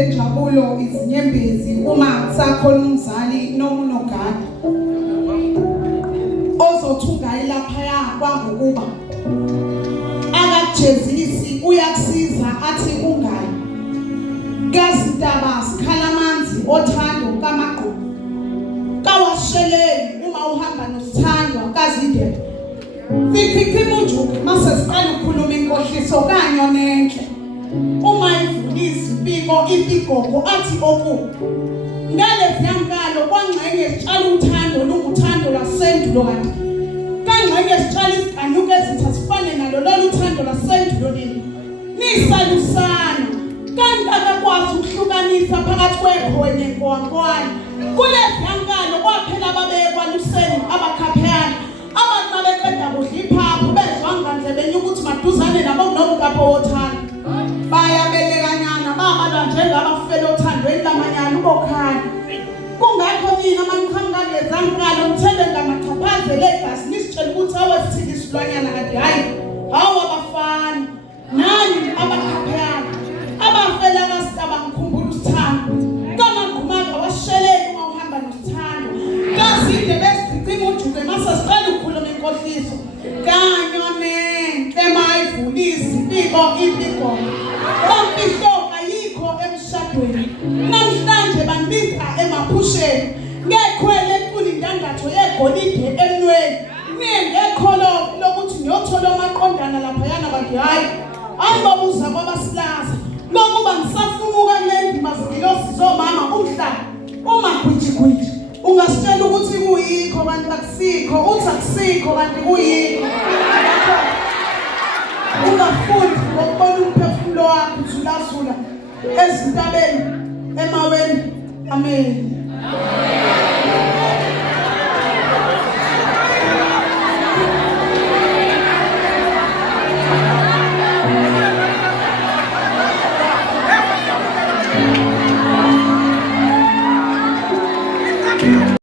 zenjabulo izinyembezi uma sakhona umzali noma unogada ozothunga ilaphaya kwangokuba akakujezisi uyakusiza athi ungayi kazindaba sikhala amanzi othando kamaqhubu kawasheleli uma uhamba nosithandwa kazindebe sikhikhimu njuke mase siqala ukukhuluma inkohliso kanyo nenhle uma ivulisa ipigogo athi oku ngalezi yankalo kwangxenye sitshala uthando lunguthando lasendulo kanti kangxenye sitshala iziganyuko ezithathu sifane nalo lolu uthando lasendulo lini nisalusana kangakakwazi ukuhlukanisa phakathi kwekhowe nenkowankwane kulezi yankalo kwaphela ababekwa luseni abakhapheyana abantu babeqeda kudla iphaphu bezwa ngandlebeni ukuthi maduzane nabo kunomgapho wothando bayabelekanyana babalwa njengabafela othandweni lamanyana ubokhanya kungakho nina maniqhamuka kulezi yankalo nithele ngamachaphazela egazi nisitshela ukuthi awesithile isilwanyana kanti hayi hawu abafana nani abakhapheyana abafela kasitaba ngikhumbula usithando kamagqumaka washeleli uma uhamba nosithando kazinde besigcina ujuke mase siqala ukukhuluma inkohliso kanyo nenhle mayivulisa ipigo bamfihlo ayikho emshadweni namhlanje banibisa emaphusheni ngekhwele equla indandatho yegolide emnweni ningekholo lokuthi ngiyothola amaqondana laphayana kanti hayi ayibabuza kwabasilaza lokuba ngisafumuka kule ndima zigilosi zomama umhlaba uma gwiji ungasitshela ukuthi kuyikho kanti akusikho uthi akusikho kanti kuyikho ungafundi ngokubona umphefumulo wakho uzulazula ezintabeni emaweni amen.